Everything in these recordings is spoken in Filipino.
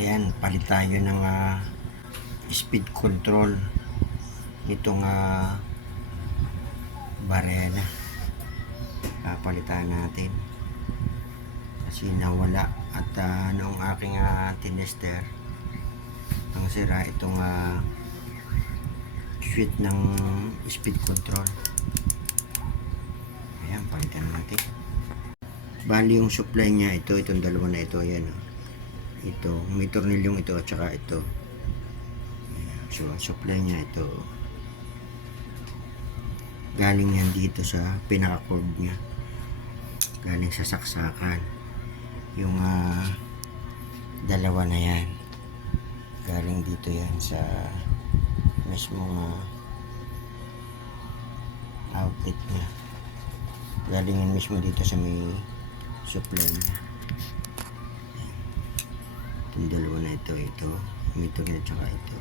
Ayan, palit tayo ng speed control nitong barena. Papalitan natin kasi nawala at noong aking tinester ang sira itong switch ng speed control. Ayan, palitan natin. Bali yung supply niya itong dalawa na ito. Ayan, ito may tornilyong ito at saka ito. Ayan, so ang supply niya ito galing yan dito sa pinaka cord niya, galing sa saksakan. Yung dalawa na yan galing dito yan sa mismong outlet niya, galing yan mismo dito sa may supply niya. Itong dalawa na ito may tornilyo at saka ito,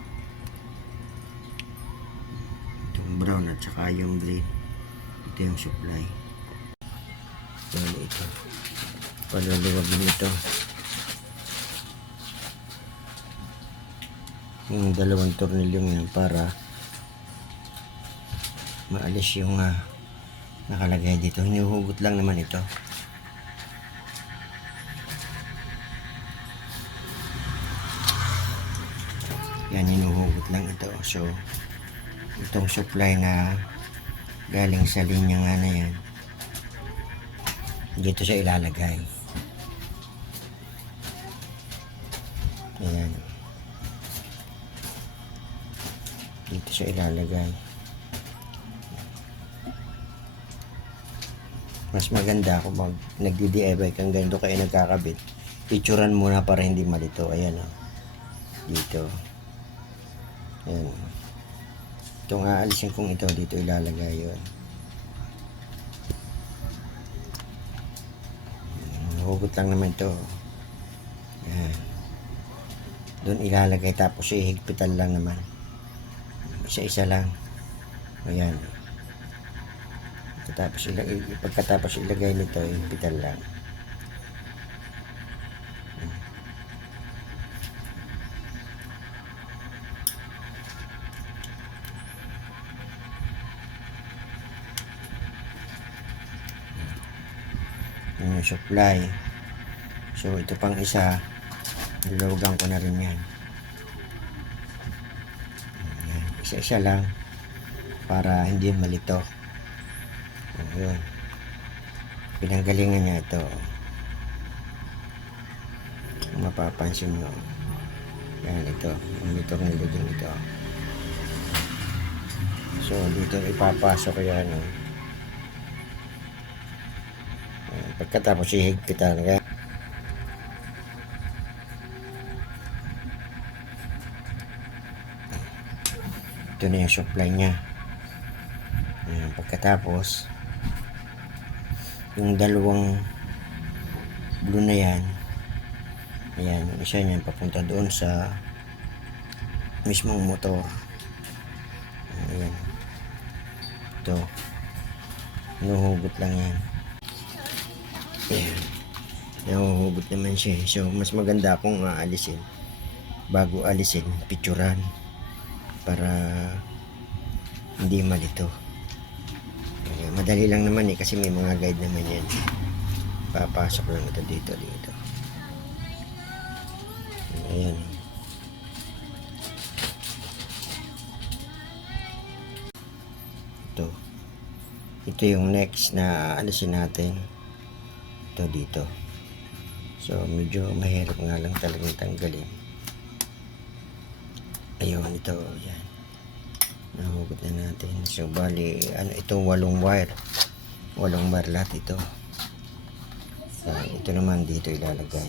itong brown at saka yung green, ito yung supply. Ito paluluwagin ito yung dalawang tornilyong yan para maalis yung nakalagay dito. Hinuhugot lang naman ito. Yan, hinuhugot lang ito. So itong supply na galing sa linya nga na yan, dito siya ilalagay. Ayan, dito siya ilalagay. Mas maganda kung nagdi-DIY kang ganito kayo nagkakabit, picturean muna para hindi malito. Ayan, dito. Ayan, itong aalisin kong ito, dito ilalagay yun. Hugot lang naman ito. Ayan, doon ilalagay, tapos ihigpitan lang naman, isa-isa lang. Ayan, pagkatapos ilagay nito, ihigpitan lang. Yung supply. So ito pang isa, niluwagan ko na rin yan. Ayan, isa-isa lang para hindi malito. Ayun, pinanggalingan niya ito, kung mapapansin nyo. Yan, ito may tornilyo din ito. So dito ipapasok ko yan. Pagkatapos ihigpitan. Kaya ito na yung supply nya. Ayan, pagkatapos yung dalawang blue na yan, ayan, yung isa niyan papunta doon sa mismong motor. Ayan, ito hinuhugot lang yan. Ayan, nahuhugot naman siya. So mas maganda kung aalisin, bago alisin, picturean para hindi malito. Ayan, madali lang naman kasi may mga guide naman yan. Papasok lang ito dito. Ayan, ito yung next na alisin natin. Ito dito. So medyo mahirap nga lang talagang tanggalin. Ayun, ito. Yan, nahugot na natin. So bali ito 8 wire lahat ito. So ito naman dito ilalagay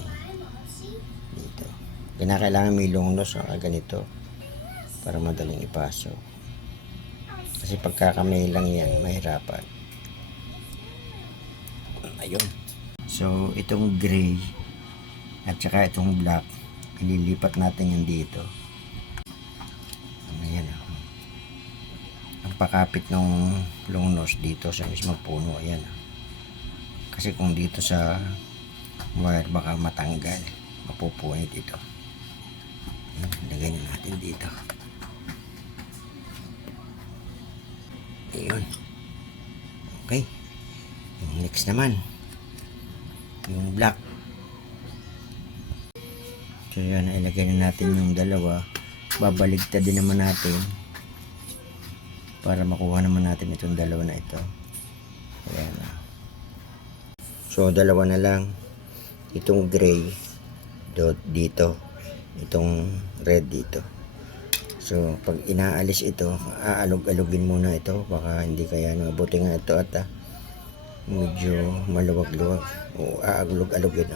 dito. Kinakailangan may long nose ganito para madaling ipasok, kasi pagkakamay lang yan mahirapan. Ayun. So itong gray at saka itong black, ililipat natin yan dito. Ayan, ang pakapit ng long nose dito sa mismong puno. Ayan, kasi kung dito sa wire baka matanggal, mapupunit ito. Lagay na natin dito. Ayun. Okay. Yung next naman. Yung black. So yan, ilagay na natin yung dalawa. Babaligtad din naman natin para makuha naman natin itong dalawa na ito. Ayan. So dalawa na lang. Itong gray dito, itong red dito. So pag inaalis ito, aalog-alogin muna ito, baka hindi kaya buti nga ito at medyo maluwag-luwag o aalog-alogin.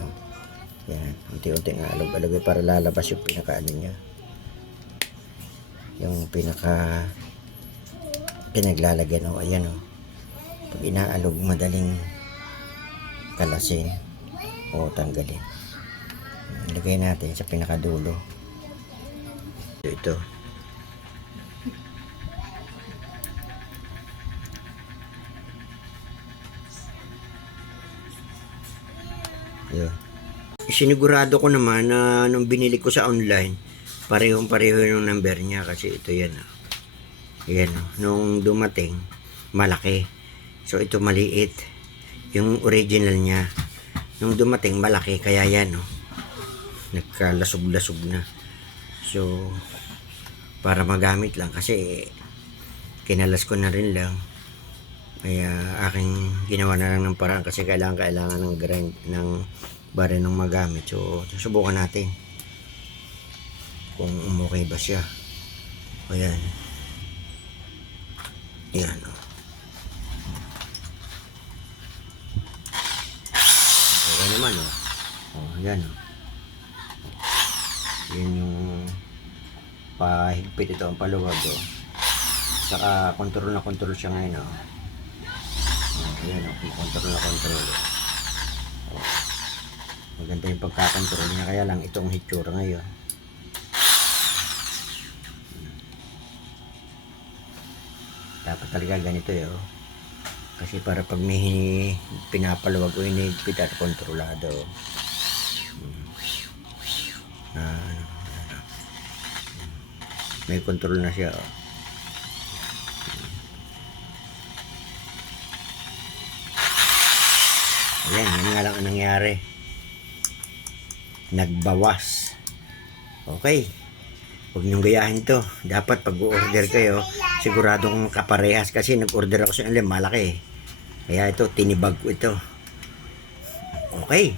Yan, unti-unti nga alog-alogin para lalabas yung pinakaano niya, yung pinaka pinaglalagyan. Ayan pag inaalog, madaling kalasin o tanggalin. Ilagay natin sa pinakadulo. Ito. Yun. Sinigurado ko naman na nung binili ko sa online, parehong-pareho yung number niya kasi ito yan. Ayan. Nung dumating, malaki. So ito maliit. Yung original niya. Nung dumating, malaki. Kaya yan. Nagkalasog-lasog na. So, para magamit lang kasi kinalas ko na rin lang. Kaya aking ginawa na lang ng paraan kasi kailangan ng grind ng bare ng magamit. So, susubukan natin kung okay ba siya. Ayan. Ayan. Okay naman. Ayan. Yun yung pahigpit ito ang paluwag. Saka control na control siya ngayon. Ayan, control na control. Maganda yung pagkakontrol niya, kaya lang itong hitsura ngayon. Dapat talaga ganito kasi para pag may pinapaluwag o hinihigpit at kontrolado. May control na siya. Ayan, yan nga lang ang nangyari. Nagbawas. Okay. Huwag niyong gayahin to. Dapat pag order kayo, siguradong kaparehas kasi nag-order ako sa malaki. Kaya ito, tinibag ko ito. Okay.